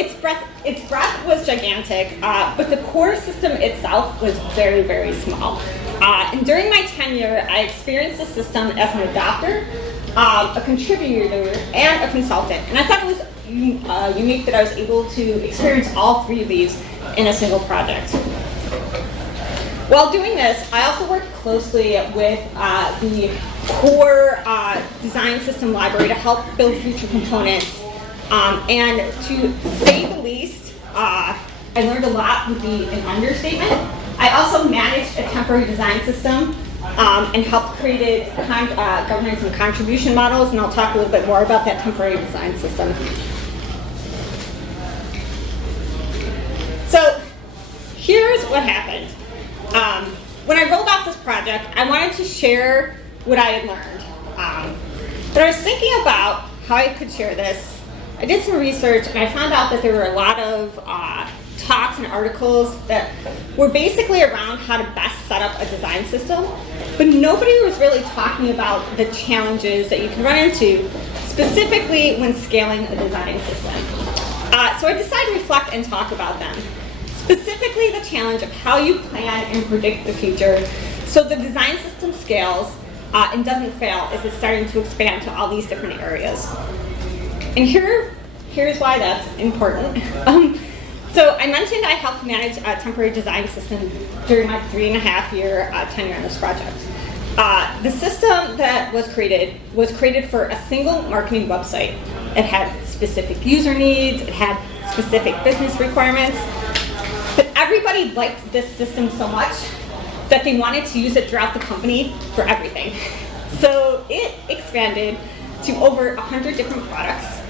its breadth was gigantic, but the core system itself was very, very small. And during my tenure, I experienced the system as an adopter, a contributor, and a consultant. And I thought it was unique that I was able to experience all three of these in a single project. While doing this, I also worked closely with the core design system library to help build future components. And to say the least, I learned a lot would be an understatement. I also managed a temporary design system and helped create governance and contribution models, and I'll talk a little bit more about that temporary design system. So here's what happened. When I rolled off this project, I wanted to share what I had learned. But I was thinking about how I could share this. I did some research and I found out that there were a lot of talks and articles that were basically around how to best set up a design system, but nobody was really talking about the challenges that you can run into, specifically when scaling a design system. So I decided to reflect and talk about them. Specifically the challenge of how you plan and predict the future so the design system scales and doesn't fail as it's starting to expand to all these different areas. And here's why that's important. So I mentioned I helped manage a temporary design system during my 3.5-year tenure on this project. The system that was created for a single marketing website. It had specific user needs, it had specific business requirements, but everybody liked this system so much that they wanted to use it throughout the company for everything. So it expanded to over 100 different products.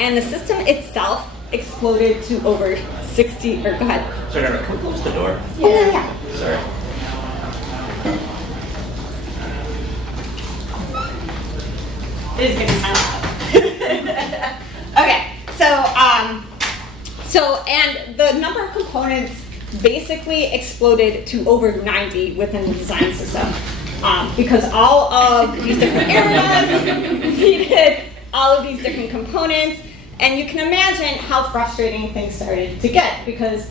And the system itself exploded to over 60, or go ahead. Sorry, can we close the door? Yeah. Sorry. It is getting kind of loud. Okay, and the number of components basically exploded to over 90 within the design system. Because all of these different areas needed all of these different components, and you can imagine how frustrating things started to get because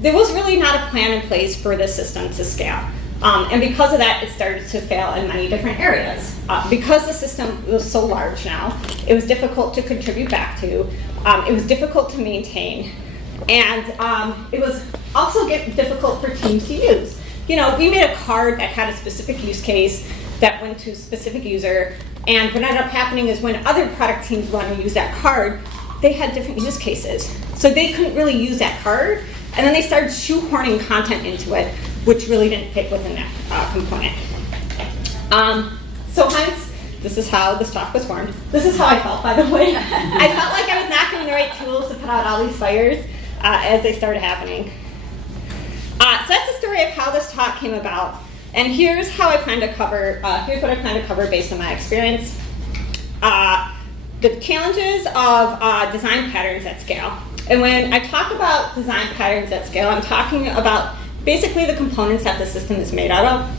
there was really not a plan in place for this system to scale. And because of that, it started to fail in many different areas. Because the system was so large now, it was difficult to contribute back to, it was difficult to maintain, and it was also difficult for teams to use. You know, we made a card that had a specific use case that went to a specific user, and what ended up happening is when other product teams wanted to use that card, they had different use cases. So they couldn't really use that card, and then they started shoehorning content into it, which really didn't fit within that component. So hence, this is how this talk was formed. This is how I felt, by the way. I felt like I was not getting the right tools to put out all these fires as they started happening. So that's the story of how this talk came about. And here's how I plan to cover, here's what I plan to cover based on my experience. The challenges of design patterns at scale. And when I talk about design patterns at scale, I'm talking about basically the components that the system is made out of.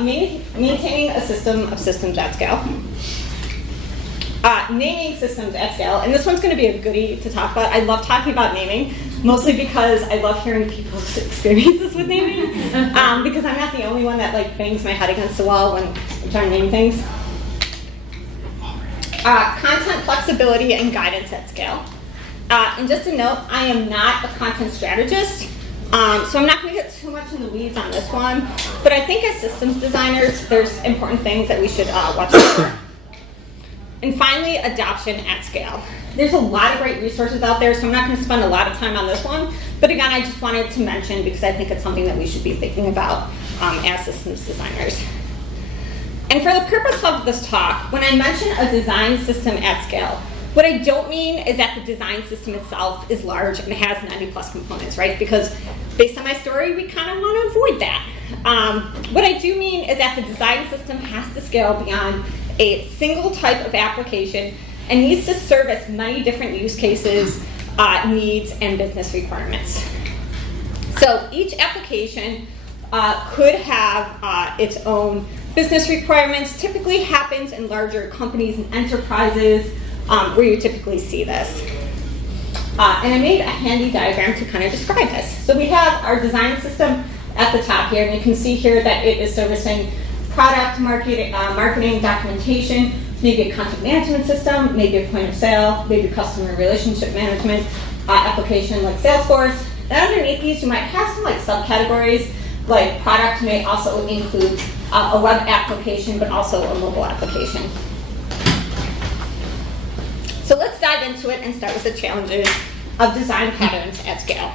Maintaining a system of systems at scale. Naming systems at scale, and this one's going to be a goodie to talk about. I love talking about naming, mostly because I love hearing people's experiences with naming, because I'm not the only one that bangs my head against the wall when I'm trying to name things. Content flexibility and guidance at scale. And just a note, I am not a content strategist, so I'm not going to get too much in the weeds on this one, but I think as systems designers, there's important things that we should watch out for. And finally, adoption at scale. There's a lot of great resources out there, so I'm not going to spend a lot of time on this one. But again, I just wanted to mention because I think it's something that we should be thinking about as systems designers. And for the purpose of this talk, when I mention a design system at scale, what I don't mean is that the design system itself is large and has 90 plus components, right? Because based on my story, we kind of want to avoid that. What I do mean is that the design system has to scale beyond a single type of application and needs to service many different use cases, needs, and business requirements. So each application could have its own business requirements. Typically happens in larger companies and enterprises where you typically see this. And I made a handy diagram to kind of describe this. So we have our design system at the top here, and you can see here that it is servicing product marketing, documentation, maybe a content management system, maybe a point of sale, maybe customer relationship management application like Salesforce. And underneath these, you might have some like subcategories, like product may also include a web application, but also a mobile application. So let's dive into it and start with the challenges of design patterns at scale.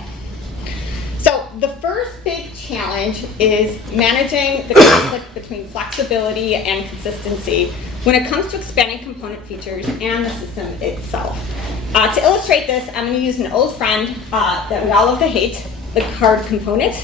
So the first big challenge is managing the conflict between flexibility and consistency when it comes to expanding component features and the system itself. To illustrate this, I'm going to use an old friend that we all love to hate, the card component.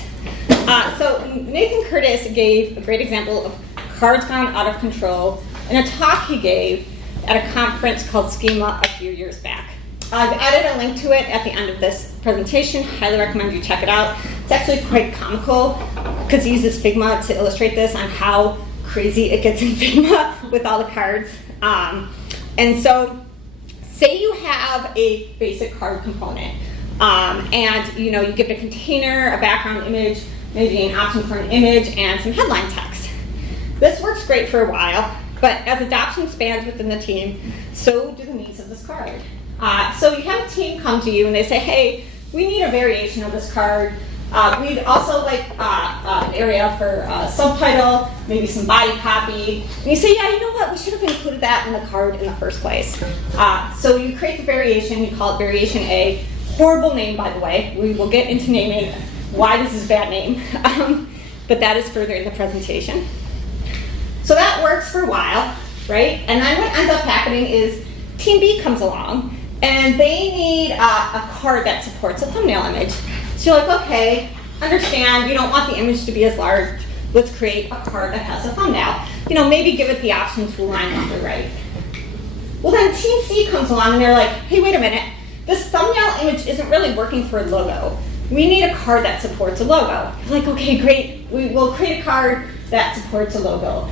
So Nathan Curtis gave a great example of cards gone out of control in a talk he gave at a conference called Schema a few years back. I've added a link to it at the end of this presentation. Highly recommend you check it out. It's actually quite comical because he uses Figma to illustrate this on how crazy it gets in Figma with all the cards. And so say you have a basic card component and you give it a container, a background image, maybe an option for an image, and some headline text. This works great for a while, but as adoption spans within the team, so do the needs of this card. So you have a team come to you and they say, hey, we need a variation of this card. We'd also like an area for subtitle, maybe some body copy. And you say, yeah, you know what, we should have included that in the card in the first place. So you create the variation, you call it variation A. Horrible name, by the way. We will get into naming why this is a bad name, but that is further in the presentation. So that works for a while, right? And then what ends up happening is Team B comes along, and they need a card that supports a thumbnail image. So you're like, okay, understand, you don't want the image to be as large. Let's create a card that has a thumbnail. Maybe give it the option to align left or right. Well, then Team C comes along, and they're like, hey, wait a minute. This thumbnail image isn't really working for a logo. We need a card that supports a logo. You're like, okay, great. We will create a card that supports a logo.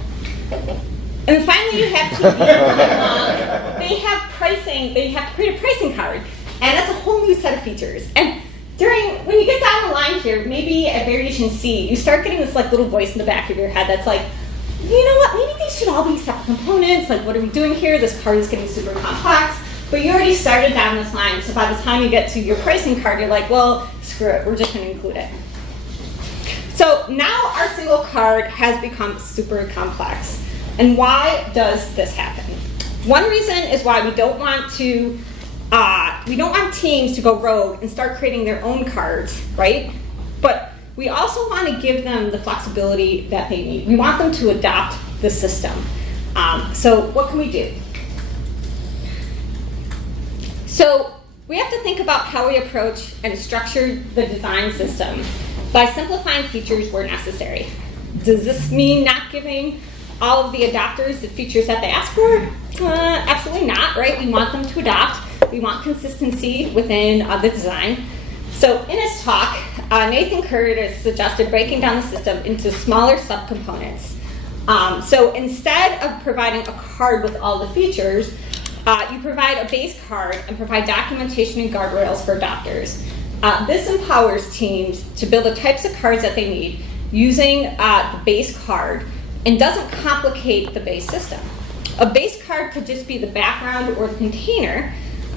And finally, you have Team B coming along. They have pricing. They have to create a pricing card, and that's a whole new set of features. And when you get down the line here, maybe at variation C, you start getting this like little voice in the back of your head that's like, you know what? Maybe these should all be separate components. Like, what are we doing here? This card is getting super complex. But you already started down this line, so by the time you get to your pricing card, you're like, well, screw it. We're just going to include it. So now our single card has become super complex. And why does this happen? One reason is why we don't want teams to go rogue and start creating their own cards, right? But we also want to give them the flexibility that they need. We want them to adopt the system. So what can we do? So we have to think about how we approach and structure the design system by simplifying features where necessary. Does this mean not giving all of the adopters the features that they ask for? Absolutely not, right? We want them to adopt. We want consistency within the design. So in his talk, Nathan Curtis suggested breaking down the system into smaller subcomponents. So instead of providing a card with all the features, you provide a base card and provide documentation and guardrails for adopters. This empowers teams to build the types of cards that they need using the base card and doesn't complicate the base system. A base card could just be the background or the container,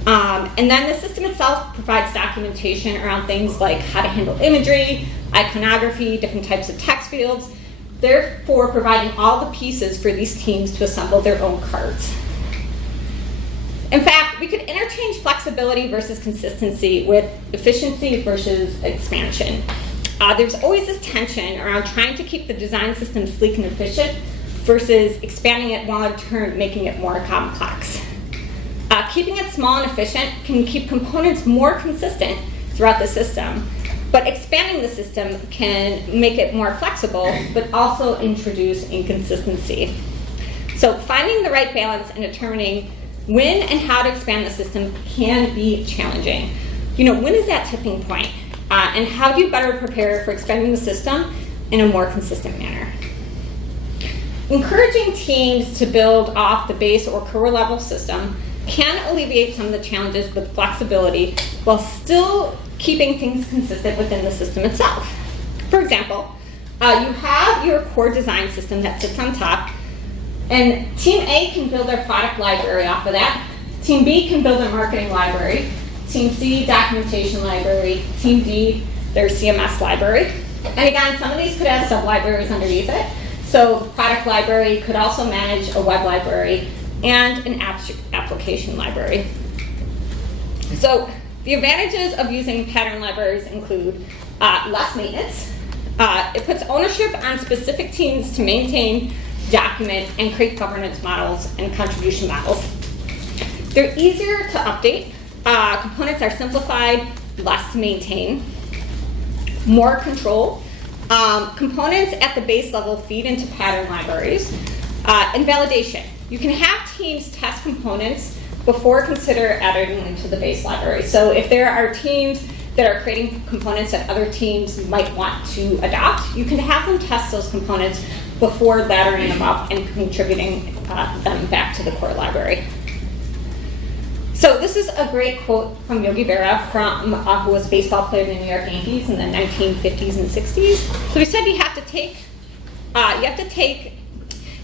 and then the system itself provides documentation around things like how to handle imagery, iconography, different types of text fields, therefore providing all the pieces for these teams to assemble their own cards. In fact, we could interchange flexibility versus consistency with efficiency versus expansion. There's always this tension around trying to keep the design system sleek and efficient versus expanding it while in turn making it more complex. Keeping it small and efficient can keep components more consistent throughout the system, but expanding the system can make it more flexible, but also introduce inconsistency. So finding the right balance and determining when and how to expand the system can be challenging. When is that tipping point? And how do you better prepare for expanding the system in a more consistent manner? Encouraging teams to build off the base or core level system can alleviate some of the challenges with flexibility while still keeping things consistent within the system itself. For example, you have your core design system that sits on top, and Team A can build their product library off of that. Team B can build their marketing library. Team C, documentation library. Team D, their CMS library. And again, some of these could have sub-libraries underneath it. So the product library could also manage a web library and an application library. So the advantages of using pattern libraries include less maintenance. It puts ownership on specific teams to maintain, document, and create governance models and contribution models. They're easier to update. Components are simplified, less to maintain, more control. Components at the base level feed into pattern libraries. And validation. You can have teams test components before consider adding them to the base library. So if there are teams that are creating components that other teams might want to adopt, you can have them test those components before laddering them up and contributing them back to the core library. So this is a great quote from Yogi Berra, who was a baseball player in the New York Yankees in the 1950s and 60s. So he said you have to take,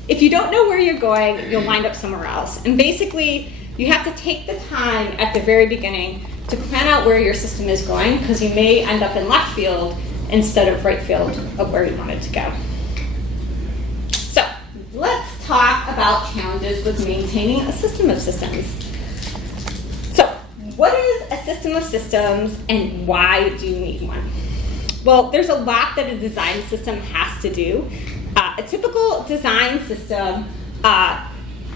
if you don't know where you're going, you'll wind up somewhere else. And basically, you have to take the time at the very beginning to plan out where your system is going, because you may end up in left field instead of right field of where you wanted to go. So let's talk about challenges with maintaining a system of systems. So what is a system of systems and why do you need one? Well, there's a lot that a design system has to do. A typical design system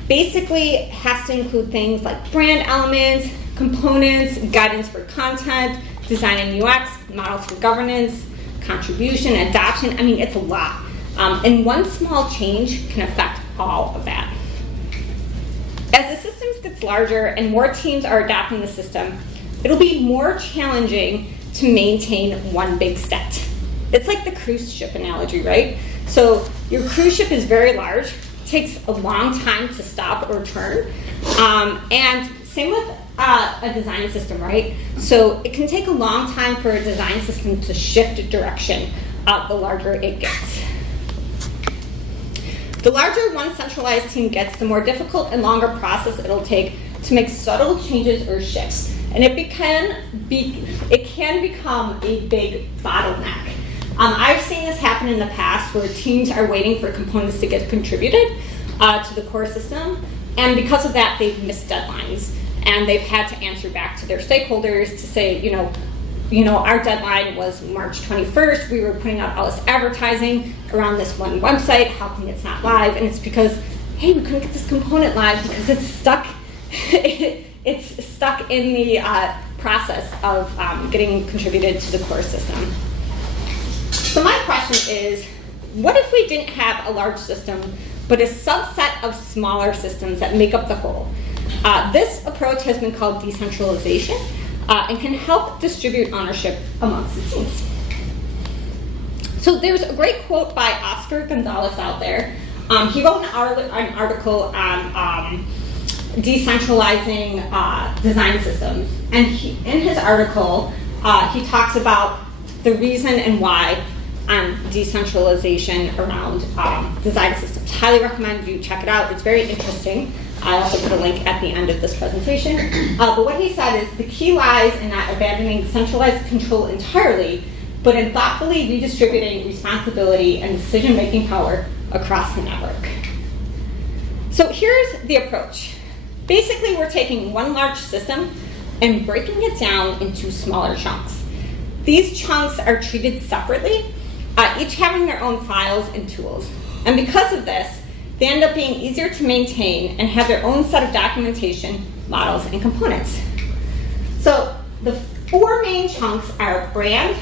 basically has to include things like brand elements, components, guidance for content, design and UX, models for governance, contribution, adoption. I mean, it's a lot. And one small change can affect all of that. As the systems gets larger and more teams are adopting the system, it'll be more challenging to maintain one big set. It's like the cruise ship analogy, right? So your cruise ship is very large, takes a long time to stop or turn, and same with a design system, right? So it can take a long time for a design system to shift direction the larger it gets. The larger one centralized team gets, the more difficult and longer process it'll take to make subtle changes or shifts. And it can become a big bottleneck. I've seen this happen in the past where teams are waiting for components to get contributed to the core system, and because of that, they've missed deadlines, and they've had to answer back to their stakeholders to say, our deadline was March 21st. We were putting out all this advertising around this one website. How come it's not live? And it's because, hey, we couldn't get this component live because it's stuck. It's stuck in the process of getting contributed to the core system. So my question is, what if we didn't have a large system, but a subset of smaller systems that make up the whole? This approach has been called decentralization and can help distribute ownership amongst the teams. So there's a great quote by Oscar Gonzalez out there. He wrote an article on decentralizing design systems. And in his article, he talks about the reason and why decentralization around design systems. Highly recommend you check it out. It's very interesting. I'll also put a link at the end of this presentation. But what he said is the key lies in not abandoning centralized control entirely, but in thoughtfully redistributing responsibility and decision-making power across the network. So here's the approach. Basically, we're taking one large system and breaking it down into smaller chunks. These chunks are treated separately, each having their own files and tools. And because of this, they end up being easier to maintain and have their own set of documentation, models, and components. So the four main chunks are brand,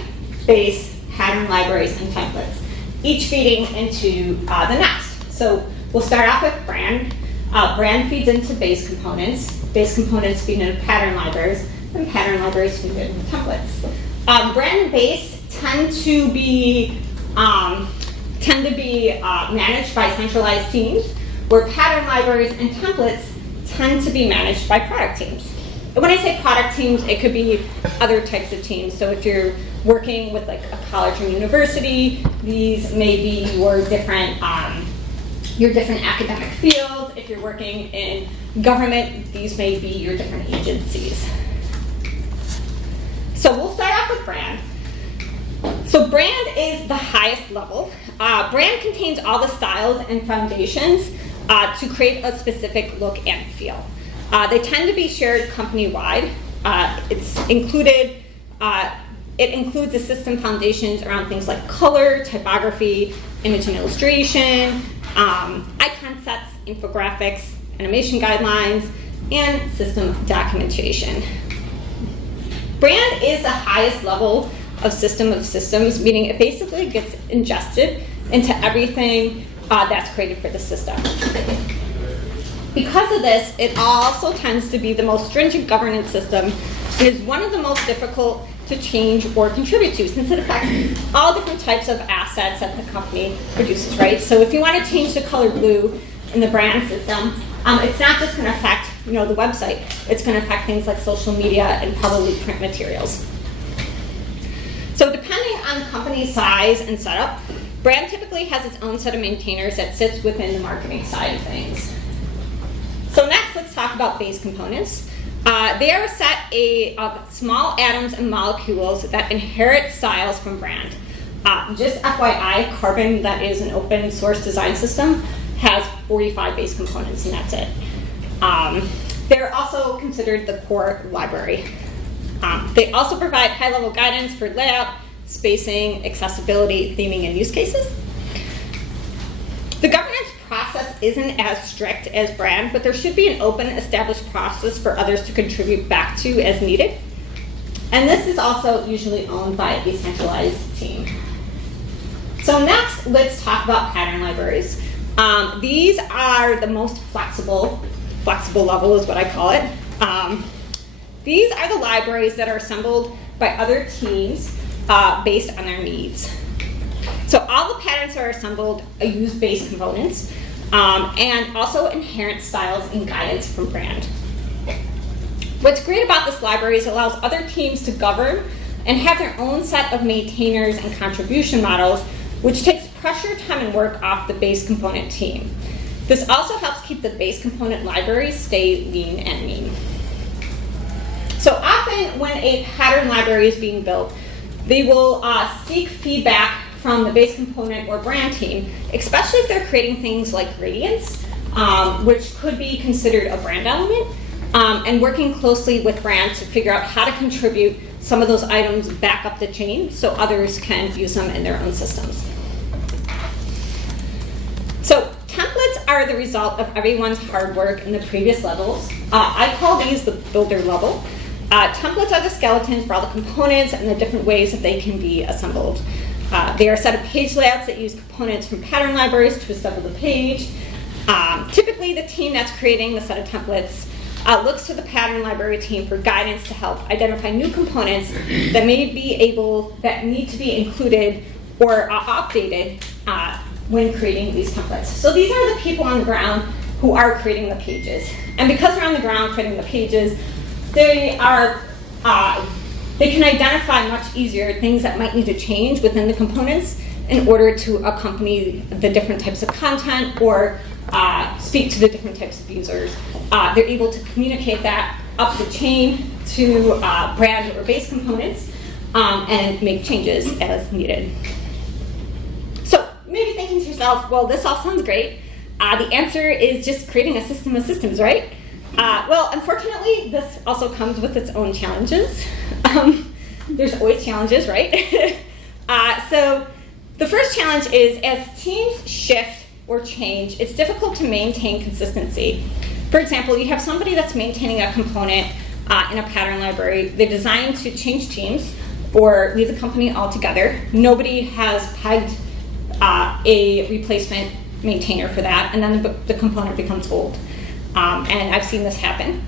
base, pattern libraries, and templates, each feeding into the next. So we'll start off with brand. Brand feeds into base components feed into pattern libraries, and pattern libraries feed into templates. Brand and base tend to be managed by centralized teams, where pattern libraries and templates tend to be managed by product teams. And when I say product teams, it could be other types of teams. So if you're working with like a college or university, these may be your different academic fields. If you're working in government, these may be your different agencies. So we'll start off with brand. So brand is the highest level. Brand contains all the styles and foundations to create a specific look and feel. They tend to be shared company-wide. It includes the system foundations around things like color, typography, image and illustration, icon sets, infographics, animation guidelines, and system documentation. Brand is the highest level of systems, meaning it basically gets ingested into everything that's created for the system. Because of this, it also tends to be the most stringent governance system and is one of the most difficult to change or contribute to, since it affects all different types of assets that the company produces, right? So if you want to change the color blue in the brand system, it's not just going to affect, the website. It's going to affect things like social media and probably print materials. So depending on the company's size and setup, brand typically has its own set of maintainers that sits within the marketing side of things. So next, let's talk about base components. They are a set of small atoms and molecules that inherit styles from brand. Just FYI, Carbon, that is an open source design system, has 45 base components, and that's it. They're also considered the core library. They also provide high-level guidance for layout, spacing, accessibility, theming, and use cases. The governance process isn't as strict as brand, but there should be an open, established process for others to contribute back to as needed. And this is also usually owned by a centralized team. So next, let's talk about pattern libraries. These are the most flexible level is what I call it. These are the libraries that are assembled by other teams based on their needs. So all the patterns are assembled use base components and also inherent styles and guidance from brand. What's great about this library is it allows other teams to govern and have their own set of maintainers and contribution models, which takes pressure, time, and work off the base component team. This also helps keep the base component library stay lean and mean. So often when a pattern library is being built, they will seek feedback from the base component or brand team, especially if they're creating things like gradients, which could be considered a brand element, and working closely with brand to figure out how to contribute some of those items back up the chain so others can use them in their own systems. So templates are the result of everyone's hard work in the previous levels. I call these the builder level. Templates are the skeletons for all the components and the different ways that they can be assembled. They are a set of page layouts that use components from pattern libraries to assemble the page. Typically, the team that's creating the set of templates looks to the pattern library team for guidance to help identify new components that need to be included or updated when creating these templates. So these are the people on the ground who are creating the pages. And because they're on the ground creating the pages, they can identify much easier things that might need to change within the components in order to accompany the different types of content or speak to the different types of users. They're able to communicate that up the chain to brand or base components and make changes as needed. So maybe thinking to yourself, well, this all sounds great. The answer is just creating a system of systems, right? Well, unfortunately, this also comes with its own challenges. There's always challenges, right? So the first challenge is as teams shift or change, it's difficult to maintain consistency. For example, you have somebody that's maintaining a component in a pattern library. They're designed to change teams or leave the company altogether. Nobody has pegged a replacement maintainer for that, and then the component becomes old. And I've seen this happen.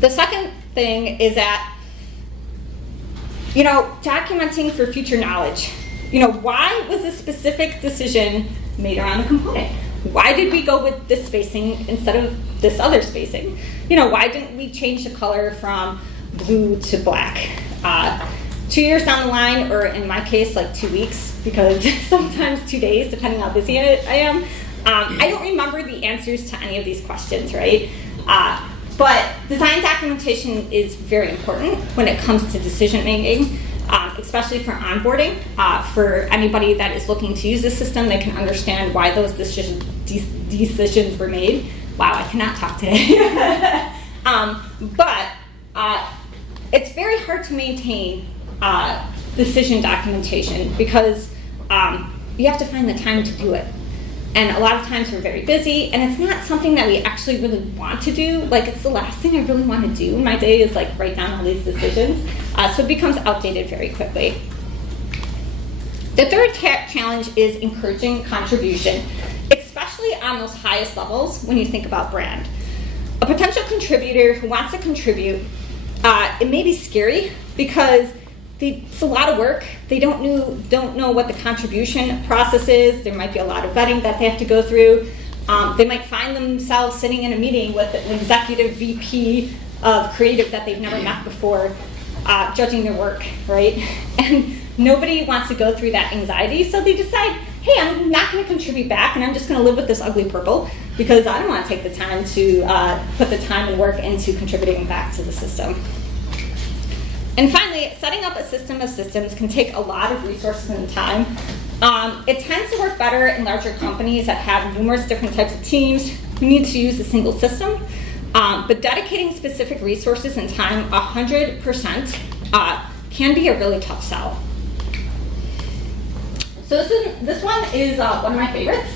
The second thing is that, documenting for future knowledge. Why was a specific decision made around a component? Why did we go with this spacing instead of this other spacing? Why didn't we change the color from blue to black? 2 years down the line, or in my case, like 2 weeks, because sometimes 2 days, depending how busy I am, I don't remember the answers to any of these questions, right? But design documentation is very important when it comes to decision making, especially for onboarding. For anybody that is looking to use the system, they can understand why those decisions were made. Wow, I cannot talk today. But it's very hard to maintain decision documentation because you have to find the time to do it. And a lot of times we're very busy, and it's not something that we actually really want to do. Like, it's the last thing I really want to do in my day is like write down all these decisions. So it becomes outdated very quickly. The third challenge is encouraging contribution, especially on those highest levels when you think about brand. A potential contributor who wants to contribute, it may be scary because it's a lot of work. They don't know what the contribution process is. There might be a lot of vetting that they have to go through. They might find themselves sitting in a meeting with an executive VP of creative that they've never met before, judging their work, right? And nobody wants to go through that anxiety, so they decide, hey, I'm not going to contribute back, and I'm just going to live with this ugly purple because I don't want to take the time to put the time and work into contributing back to the system. And finally, setting up a system of systems can take a lot of resources and time. It tends to work better in larger companies that have numerous different types of teams who need to use a single system. But dedicating specific resources and time 100% can be a really tough sell. So this one is one of my favorites,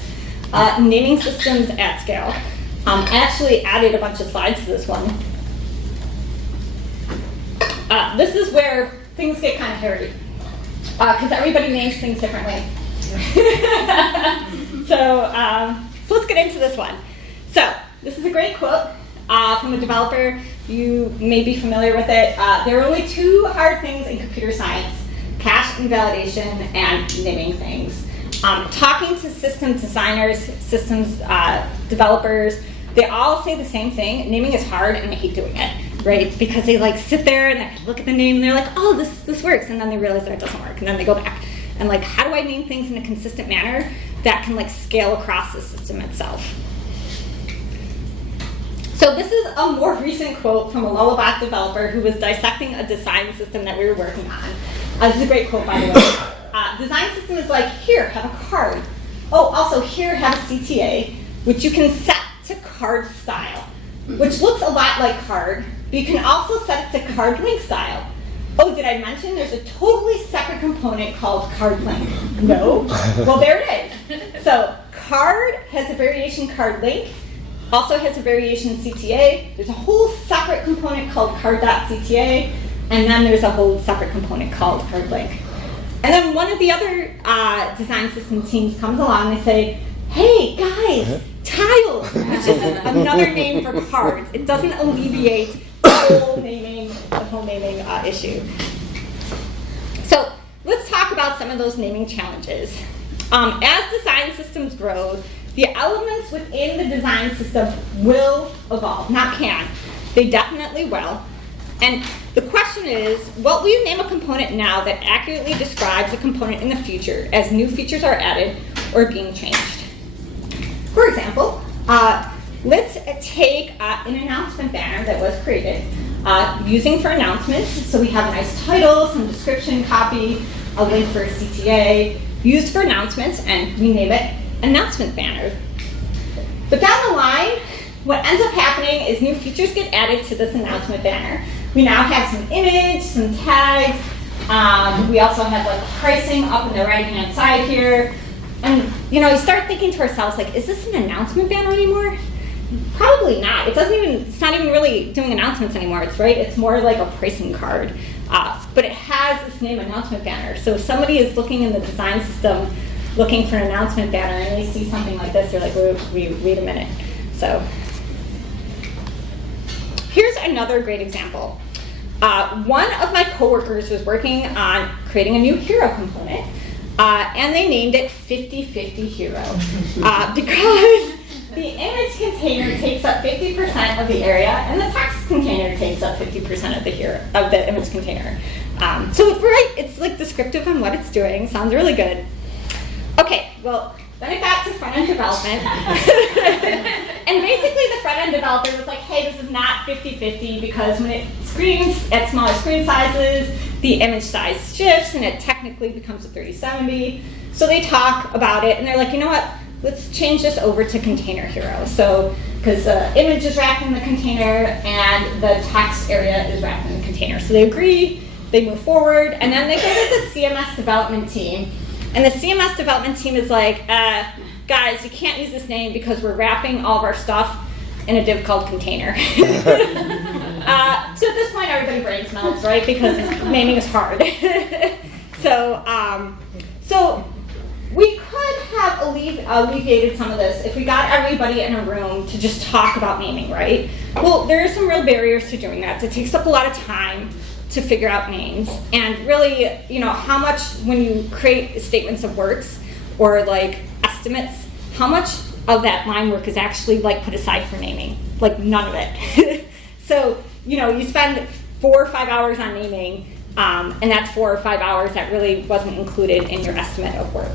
naming systems at scale. I actually added a bunch of slides to this one. This is where things get kind of hairy, because everybody names things differently. So let's get into this one. So this is a great quote from a developer. You may be familiar with it. There are only two hard things in computer science: cache invalidation and naming things. Talking to system designers, systems developers, they all say the same thing: naming is hard and I hate doing it. Right? Because they like sit there and they look at the name and they're like, oh, this works, and then they realize that it doesn't work, and then they go back and like, how do I name things in a consistent manner that can like scale across the system itself? So this is a more recent quote from a Lullabot developer who was dissecting a design system that we were working on. This is a great quote, by the way. Design system is like, here, have a card. Oh, also here, have a CTA, which you can set to card style, which looks a lot like card. But you can also set it to card link style. Oh, did I mention there's a totally separate component called card link? No? Well, there it is. So card has a variation card link, also has a variation CTA. There's a whole separate component called card.cta, and then there's a whole separate component called card link. And then one of the other design system teams comes along and they say, hey, guys, tiles, which is another name for cards. It doesn't alleviate the whole naming issue. So let's talk about some of those naming challenges. As design systems grow, the elements within the design system will evolve, not can. They definitely will. And the question is, what will you name a component now that accurately describes a component in the future as new features are added or being changed? For example, let's take an announcement banner that was created using for announcements. So we have a nice title, some description, copy, a link for a CTA, used for announcements, and we name it announcement banner. But down the line, what ends up happening is new features get added to this announcement banner. We now have some image, some tags. We also have like pricing up on the right-hand side here. And you start thinking to ourselves, like, is this an announcement banner anymore? Probably not. It's not even really doing announcements anymore. It's more like a pricing card. But it has this name, announcement banner. So if somebody is looking in the design system, looking for an announcement banner, and they see something like this, they're like, wait a minute. So here's another great example. One of my coworkers was working on creating a new hero component. And they named it 50/50 Hero because the image container takes up 50% of the area, and the text container takes up 50% of the image container. So it's like descriptive on what it's doing. Sounds really good. Okay, well, then it got to front-end development. And basically the front-end developer was like, hey, this is not 50/50 because when it screens at smaller screen sizes, the image size shifts and it technically becomes a 3070. So they talk about it and they're like, you know what, let's change this over to Container Hero. So, because the image is wrapped in the container and the text area is wrapped in the container. So they agree, they move forward, and then they go to the CMS development team. And the CMS development team is like, guys, you can't use this name because we're wrapping all of our stuff in a div called container. So at this point, everybody brains melts, right? Because naming is hard. So we could have alleviated some of this if we got everybody in a room to just talk about naming, right? Well, there are some real barriers to doing that. It takes up a lot of time to figure out names, and really, how much when you create statements of works or like estimates, how much of that line work is actually like put aside for naming? Like none of it. So you spend 4 or 5 hours on naming, and that's 4 or 5 hours that really wasn't included in your estimate of work.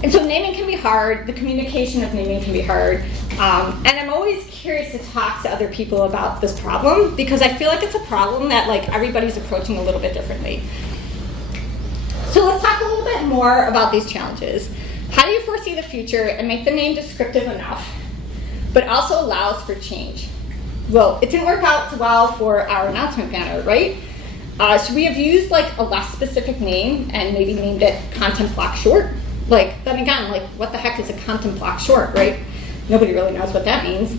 And so naming can be hard, the communication of naming can be hard, and I'm always curious to talk to other people about this problem because I feel like it's a problem that like everybody's approaching a little bit differently. So let's talk a little bit more about these challenges. How do you foresee the future and make the name descriptive enough, but also allows for change? Well, it didn't work out so well for our announcement banner, right? Should we have used like a less specific name and maybe named it Content Block Short? Like, then again, like what the heck is a Content Block Short, right? Nobody really knows what that means.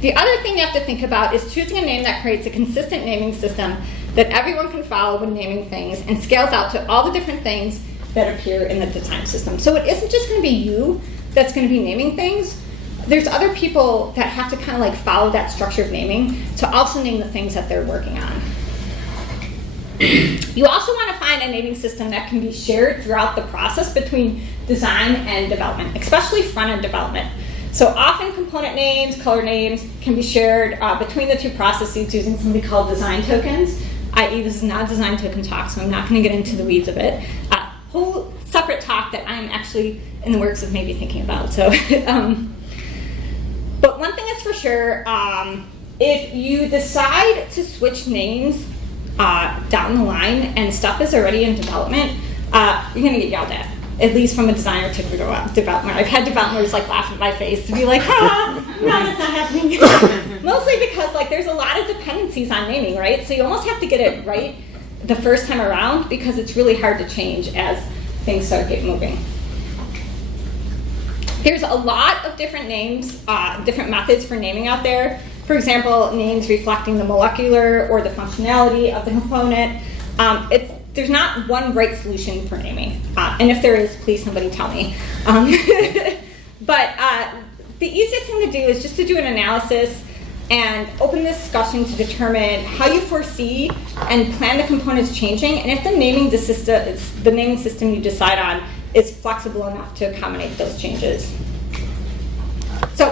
The other thing you have to think about is choosing a name that creates a consistent naming system that everyone can follow when naming things and scales out to all the different things that appear in the design system. So it isn't just going to be you that's going to be naming things. There's other people that have to kind of like follow that structure of naming to also name the things that they're working on. You also want to find a naming system that can be shared throughout the process between design and development, especially front-end development. So often component names, color names can be shared between the two processes using something called design tokens, i.e. this is not a design token talk, so I'm not going to get into the weeds of it. Whole separate talk that I'm actually in the works of maybe thinking about. So, but one thing is for sure, if you decide to switch names down the line and stuff is already in development, you're going to get yelled at least from a designer to development. I've had developers like laugh in my face to be like, no, that's not happening. Mostly because like there's a lot of dependencies on naming, right? So you almost have to get it right the first time around because it's really hard to change as things start getting moving. There's a lot of different names, different methods for naming out there. For example, names reflecting the molecular or the functionality of the component. There's not one right solution for naming. And if there is, please somebody tell me. But the easiest thing to do is just to do an analysis and open this discussion to determine how you foresee and plan the components changing, and if the naming system you decide on is flexible enough to accommodate those changes. So,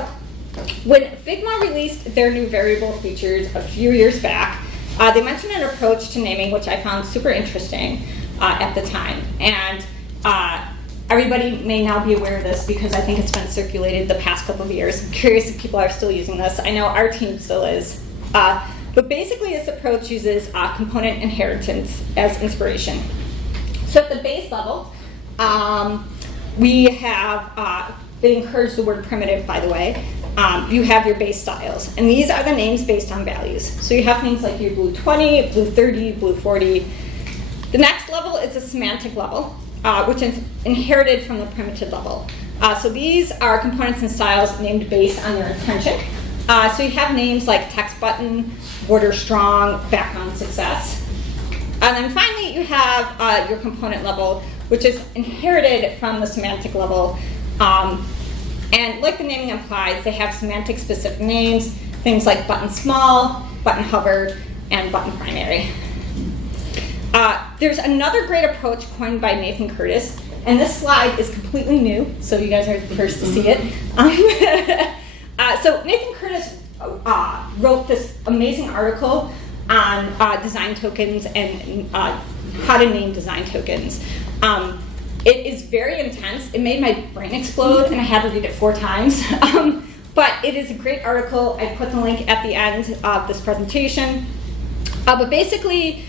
when Figma released their new variable features a few years back, they mentioned an approach to naming which I found super interesting at the time. And everybody may now be aware of this because I think it's been circulated the past couple of years. I'm curious if people are still using this. I know our team still is. But basically this approach uses component inheritance as inspiration. So at the base level, we have, they encourage the word primitive, by the way. You have your base styles, and these are the names based on values. So you have things like your blue 20, blue 30, blue 40. The next level is a semantic level, which is inherited from the primitive level. So these are components and styles named based on your intention. So you have names like text button, border strong, background success. And then finally you have your component level, which is inherited from the semantic level. And like the naming implies, they have semantic specific names, things like button small, button hover, and button primary. There's another great approach coined by Nathan Curtis, and this slide is completely new, so you guys are the first to see it. So Nathan Curtis wrote this amazing article on design tokens and how to name design tokens. It is very intense. It made my brain explode, and I had to read it 4 times. But it is a great article. I put the link at the end of this presentation. But basically,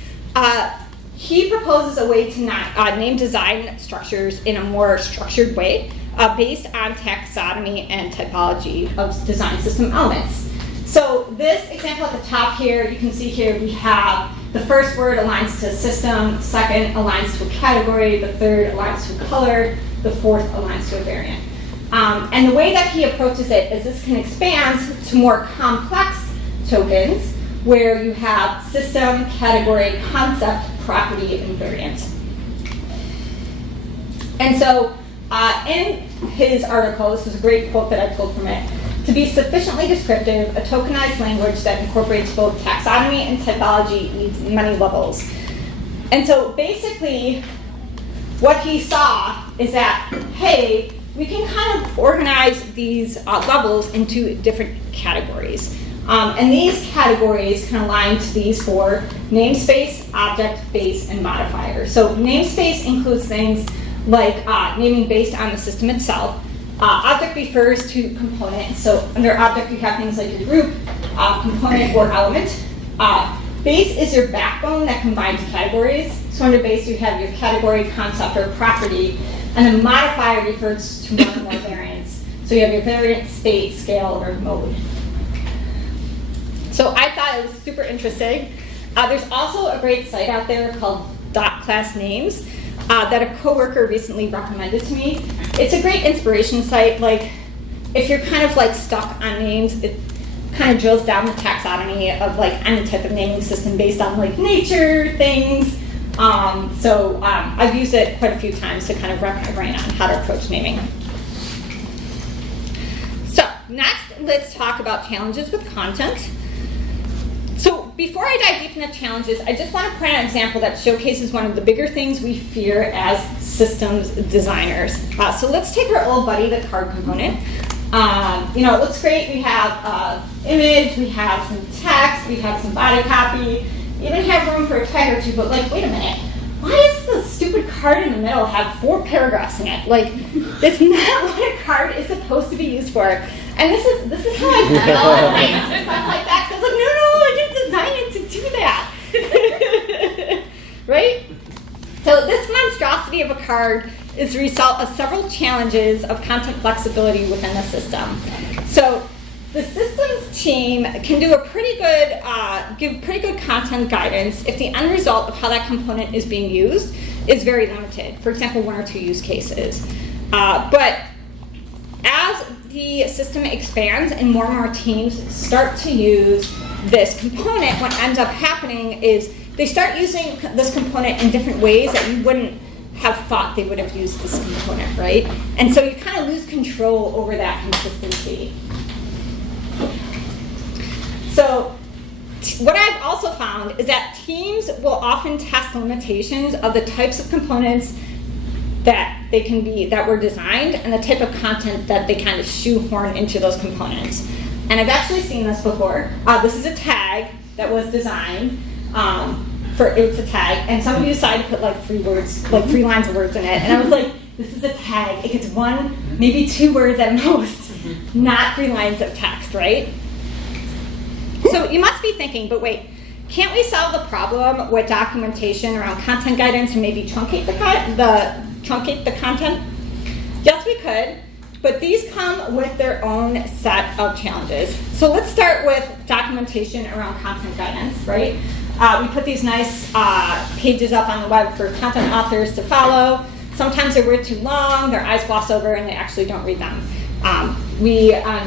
he proposes a way to name design structures in a more structured way based on taxonomy and typology of design system elements. So this example at the top here, you can see here we have the first word aligns to a system, second aligns to a category, the third aligns to a color, the fourth aligns to a variant. And the way that he approaches it is this can expand to more complex tokens where you have system, category, concept, property, and variant. And so in his article, this is a great quote that I pulled from it, to be sufficiently descriptive, a tokenized language that incorporates both taxonomy and typology needs many levels. And so basically, what he saw is that, hey, we can kind of organize these levels into different categories. And these categories can align to these 4: namespace, object, base, and modifier. So namespace includes things like naming based on the system itself. Object refers to component. So under object, you have things like your group, component, or element. Base is your backbone that combines categories. So under base, you have your category, concept, or property. And then modifier refers to one or more variants. So you have your variant, state, scale, or mode. So I thought it was super interesting. There's also a great site out there called .class names that a coworker recently recommended to me. It's a great inspiration site. Like, if you're kind of like stuck on names, it kind of drills down the taxonomy of like any type of naming system based on like nature, things. So I've used it quite a few times to kind of wrap my brain on how to approach naming. So next, let's talk about challenges with content. So before I dive deep into challenges, I just want to point out an example that showcases one of the bigger things we fear as systems designers. So let's take our old buddy, the card component. It looks great. We have image, we have some text, we have some body copy, even have room for a tag or two, but like, wait a minute. Why does the stupid card in the middle have 4 paragraphs in it? Like, that's not what a card is supposed to be used for. And this is how I feel and stuff like that. Because I was like, no, I didn't design it to do that. Right? So this monstrosity of a card is the result of several challenges of content flexibility within the system. So the systems team can do give pretty good content guidance if the end result of how that component is being used is very limited. For example, 1 or 2 use cases. But as the system expands and more teams start to use this component, what ends up happening is they start using this component in different ways that you wouldn't have thought they would have used this component, right? And so you kind of lose control over that consistency. So what I've also found is that teams will often test limitations of the types of components that were designed and the type of content that they kind of shoehorn into those components. And I've actually seen this before. This is a tag that was designed it's a tag, and somebody decided to put like 3 words, like 3 lines of words in it, and I was like, this is a tag. It gets 1, maybe 2 words at most, not 3 lines of text, right? So you must be thinking, but wait, can't we solve the problem with documentation around content guidance and maybe truncate the content? Yes, we could, but these come with their own set of challenges. So let's start with documentation around content guidance, right? We put these nice pages up on the web for content authors to follow. Sometimes they're way too long, their eyes gloss over, and they actually don't read them. On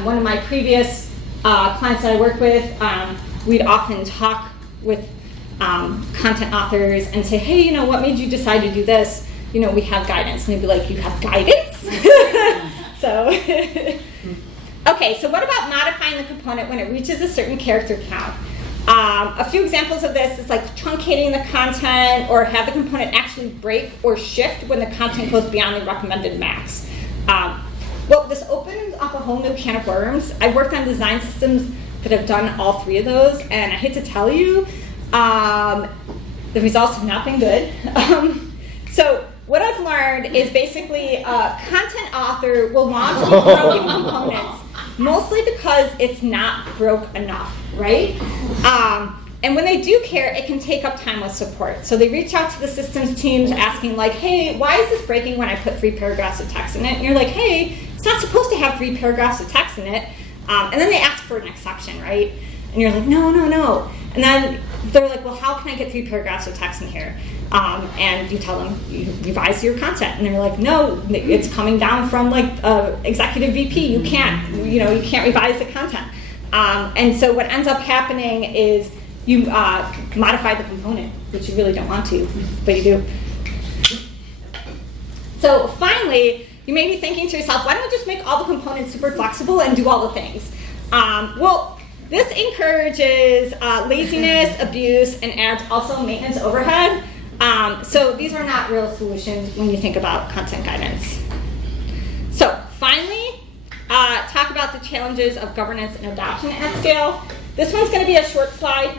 one of my previous clients that I work with, we'd often talk with content authors and say, hey, what made you decide to do this? We have guidance. And they'd be like, you have guidance? So, okay, so what about modifying the component when it reaches a certain character count? A few examples of this is like truncating the content or have the component actually break or shift when the content goes beyond the recommended max. Well, this opens up a whole new can of worms. I've worked on design systems that have done all three of those, and I hate to tell you, the results have not been good. So what I've learned is basically a content author will launch these broken components mostly because it's not broke enough, right? And when they do care, it can take up time with support. So they reach out to the systems teams asking like, hey, why is this breaking when I put 3 paragraphs of text in it? And you're like, hey, it's not supposed to have 3 paragraphs of text in it. And then they ask for an exception, right? And you're like, no, no, no. And then they're like, well, how can I get 3 paragraphs of text in here? And you tell them, you revise your content. And they're like, no, it's coming down from like executive VP. You can't revise the content. And so what ends up happening is you modify the component, which you really don't want to, but you do. So finally, you may be thinking to yourself, why don't we just make all the components super flexible and do all the things? Well, this encourages laziness, abuse, and adds also maintenance overhead. So these are not real solutions when you think about content guidance. So finally, talk about the challenges of governance and adoption at scale. This one's going to be a short slide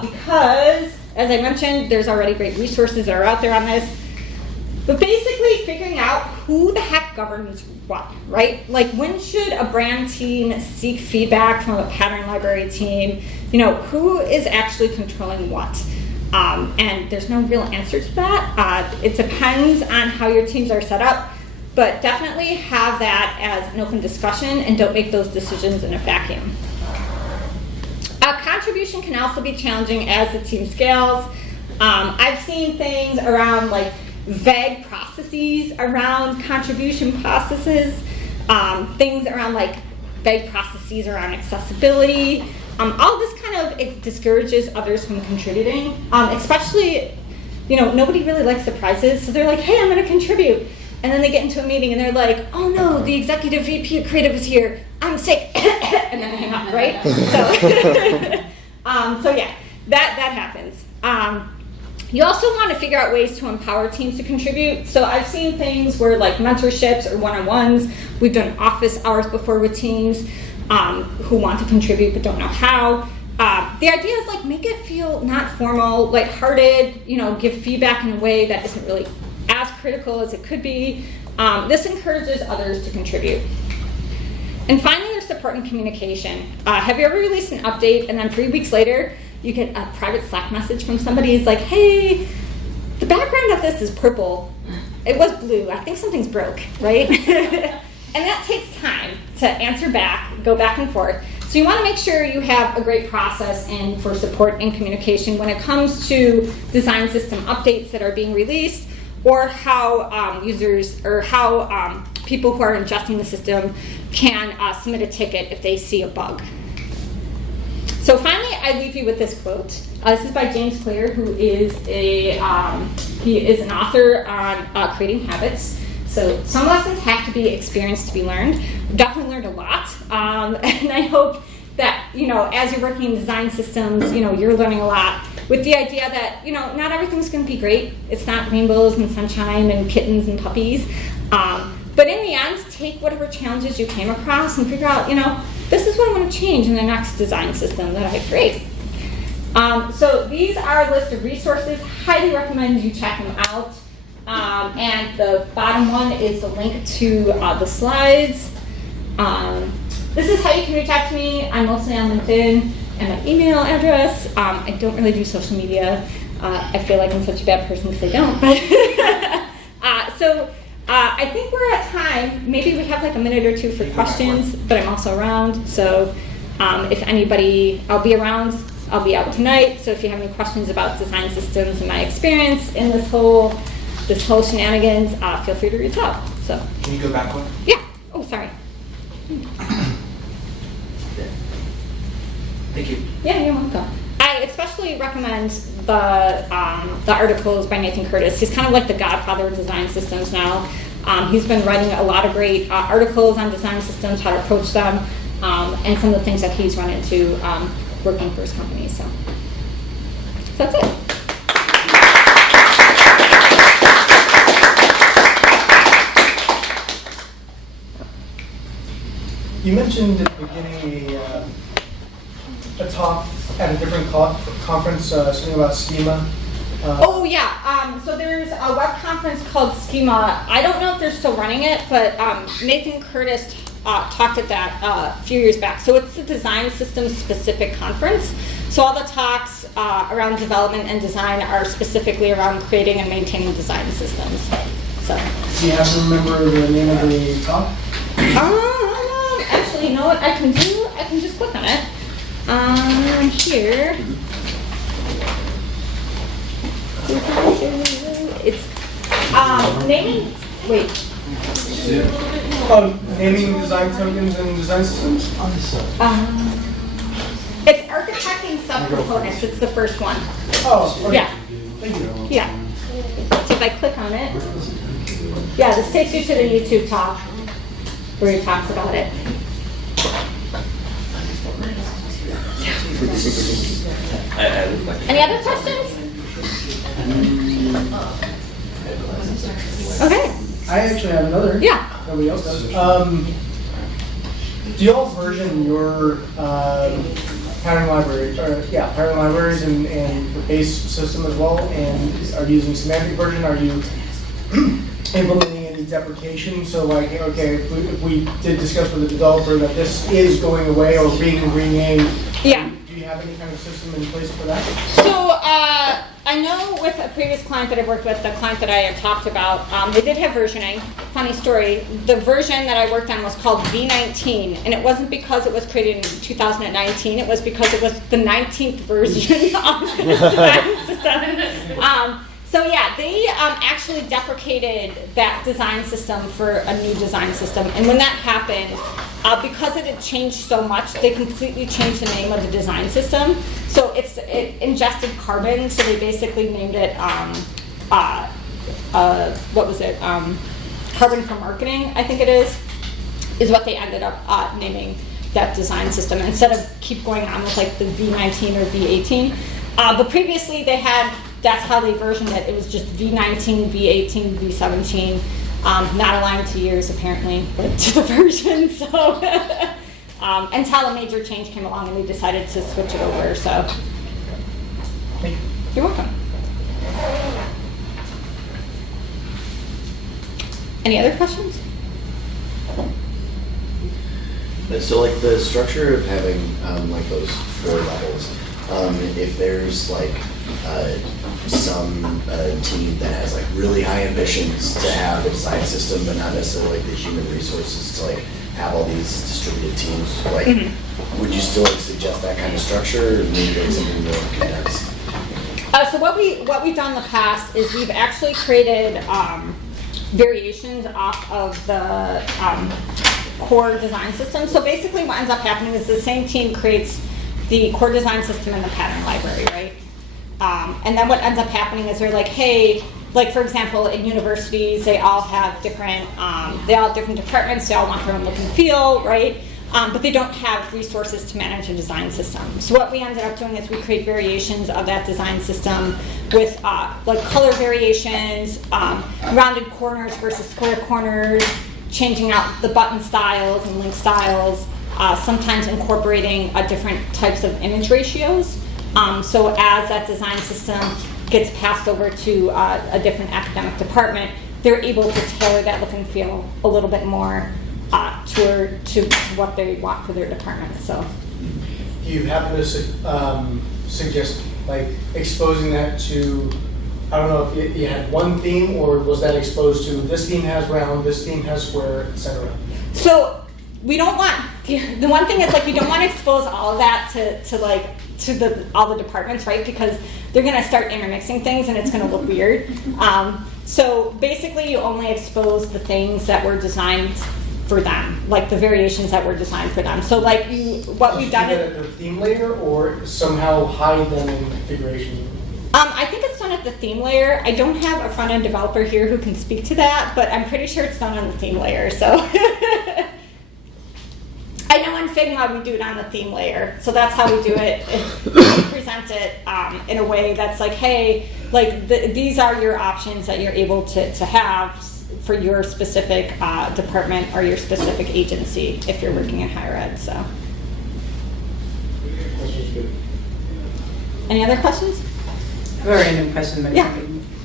because, as I mentioned, there's already great resources that are out there on this. But basically figuring out who the heck governs what, right? Like when should a brand team seek feedback from a pattern library team? You know, who is actually controlling what? And there's no real answer to that. It depends on how your teams are set up, but definitely have that as an open discussion and don't make those decisions in a vacuum. Contribution can also be challenging as the team scales. I've seen things around like vague processes around contribution processes, things around like vague processes around accessibility. All this kind of it discourages others from contributing, especially, you know, nobody really likes surprises, so they're like, hey, I'm going to contribute. And then they get into a meeting and they're like, oh no, the executive VP of creative is here, I'm sick, and then they hang up, right? So yeah, that happens. You also want to figure out ways to empower teams to contribute. So I've seen things where like mentorships or one-on-ones, we've done office hours before with teams who want to contribute but don't know how. The idea is like make it feel not formal, lighthearted, you know, give feedback in a way that isn't really as critical as it could be. This encourages others to contribute. And finally, there's support and communication. Have you ever released an update and then 3 weeks later, you get a private Slack message from somebody who's like, hey, the background of this is purple. It was blue. I think something's broke, right? And that takes time to answer back, go back and forth. So you want to make sure you have a great process and for support and communication when it comes to design system updates that are being released, or how users or how people who are ingesting the system can submit a ticket if they see a bug. So finally, I leave you with this quote. This is by James Clear, who is he is an author on creating habits. So some lessons have to be experienced to be learned. I've definitely learned a lot, and I hope that, you know, as you're working in design systems, you know, you're learning a lot with the idea that, you know, not everything's going to be great. It's not rainbows and sunshine and kittens and puppies. But in the end, take whatever challenges you came across and figure out, you know, this is what I want to change in the next design system that I create. So these are a list of resources. Highly recommend you check them out. And the bottom one is the link to the slides. This is how you can reach out to me. I'm mostly on LinkedIn and my email address. I don't really do social media. I feel like I'm such a bad person because I don't. But I think we're at time. Maybe we have like a minute or two for questions, but I'm also around. So if anybody, I'll be around. I'll be out tonight. So if you have any questions about design systems and my experience in this whole shenanigans, feel free to reach out. So can you go back one? Yeah. Oh, sorry. Thank you. Yeah, you're welcome. I especially recommend the articles by Nathan Curtis. He's kind of like the godfather of design systems now. He's been writing a lot of great articles on design systems, how to approach them, and some of the things that he's run into working for his company. So. You mentioned at the beginning a talk at a different conference, something about schema. Oh yeah, so there's a web conference called Schema. I don't know if they're still running it, but Nathan Curtis talked at that a few years back. So it's the design system specific conference. So all the talks around development and design are specifically around creating and maintaining design systems. So. Do you have to remember the name of the talk? Actually, you know what I can do? I can just click on it. Here. It's naming. Wait. Naming design tokens and design systems? It's architecting subcomponents. It's the first one. Oh, okay. Yeah. Thank you. Yeah. So if I click on it, yeah, this takes you to the YouTube talk where he talks about it. Any other questions? Okay. I actually have another. Yeah. Nobody else does. Do you all version your pattern library, pattern libraries and the base system as well? And are you using semantic version? Are you implementing any deprecation? So like, okay, if we did discuss with the developer that this is going away or being renamed, yeah. Do you have any kind of system in place for that? So I know with a previous client that I worked with, the client that I had talked about, they did have versioning. Funny story, the version that I worked on was called V19, and it wasn't because it was created in 2019, it was because it was the 19th version of the design system. So yeah, they actually deprecated that design system for a new design system. And when that happened, because it had changed so much, they completely changed the name of the design system. So it ingested carbon, so they basically named it, what was it? Carbon for Marketing, I think it is what they ended up naming that design system instead of keep going on with like the V19 or V18. But previously they had, that's how they versioned it. It was just V19, V18, V17, not aligned to years apparently, but to the version. So until a major change came along and they decided to switch it over. So Thank you. You're welcome. Any other questions? So like the structure of having like those 4 levels, if there's like some team that has like really high ambitions to have a design system but not necessarily like the human resources to like have all these distributed teams, like would you still like suggest that kind of structure or maybe like something more condensed? So what we've done in the past is we've actually created variations off of the core design system. So basically what ends up happening is the same team creates the core design system in the pattern library, right? And then what ends up happening is they're like, hey, like for example, in universities, they all have different departments, they all want their own look and feel, right? But they don't have resources to manage a design system. So what we ended up doing is we create variations of that design system with like color variations, rounded corners versus square corners, changing out the button styles and link styles, sometimes incorporating different types of image ratios. So as that design system gets passed over to a different academic department, they're able to tailor that look and feel a little bit more to what they want for their department. So, Do you happen to suggest like exposing that to, I don't know if you had one theme or was that exposed to this theme has round, this theme has square, etc.? So we don't want, the one thing is like we don't want to expose all of that to all the departments, right? Because they're going to start intermixing things and it's going to look weird. So basically you only expose the things that were designed for them, like the variations that were designed for them. So like what we've done is at the theme layer or somehow hide them in configuration? I think it's done at the theme layer. I don't have a front-end developer here who can speak to that, but I'm pretty sure it's done on the theme layer. So I know in Figma we do it on the theme layer, so that's how we do it. We present it in a way that's like, hey, like these are your options that you're able to have. for your specific department or your specific agency if you're working in higher ed. So, any other questions? I have a random question, but Yeah.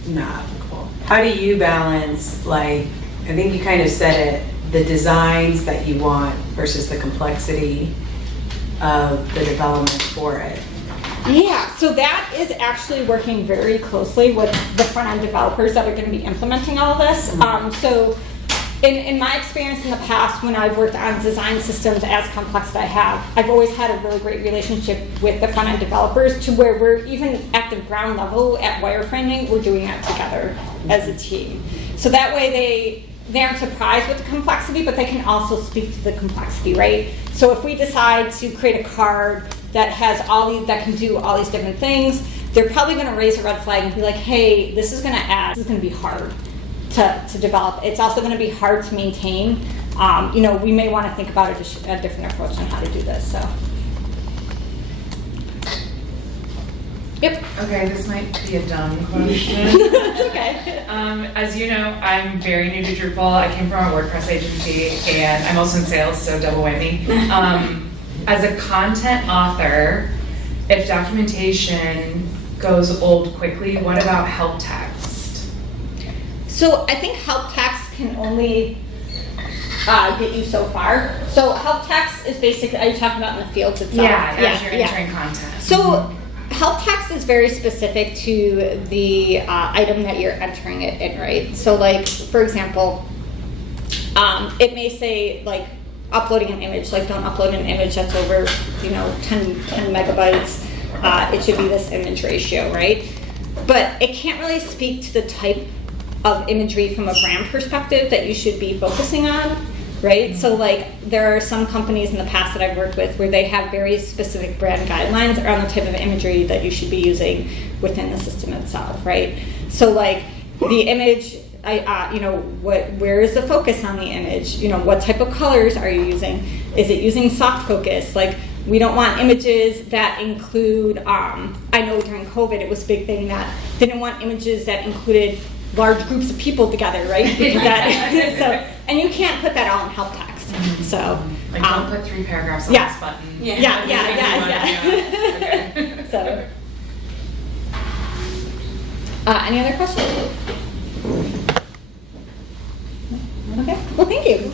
not applicable. How do you balance, like, I think you kind of said it, the designs that you want versus the complexity of the development for it? Yeah, so that is actually working very closely with the front-end developers that are going to be implementing all of this. So in my experience in the past, when I've worked on design systems as complex as I have, I've always had a really great relationship with the front-end developers to where we're even at the ground level at wireframing, we're doing that together as a team. So that way they aren't surprised with the complexity, but they can also speak to the complexity, right? So if we decide to create a card that has that can do all these different things, they're probably going to raise a red flag and be like, hey, this is going to be hard to develop. It's also going to be hard to maintain. We may want to think about a different approach on how to do this. So, yep. Okay, this might be a dumb question. It's okay. As you know, I'm very new to Drupal. I came from a WordPress agency, and I'm also in sales, so double whammy. As a content author, if documentation goes old quickly, what about help text? So I think help text can only get you so far. So help text is basically, are you talking about in the fields itself? Yeah, as you're entering content. So help text is very specific to the item that you're entering it in, right? So like, for example, it may say like uploading an image, like don't upload an image that's over, 10 megabytes. It should be this image ratio, right? But it can't really speak to the type of imagery from a brand perspective that you should be focusing on, right? So like there are some companies in the past that I've worked with where they have very specific brand guidelines around the type of imagery that you should be using within the system itself, right? So like the image, where is the focus on the image? What type of colors are you using? Is it using soft focus? Like we don't want images that include, I know during COVID it was a big thing that they didn't want images that included large groups of people together, right? Because and you can't put that all in help text. So Like don't put 3 paragraphs on yeah. this button. Yeah. Okay. So, any other questions? Okay. Well, thank you.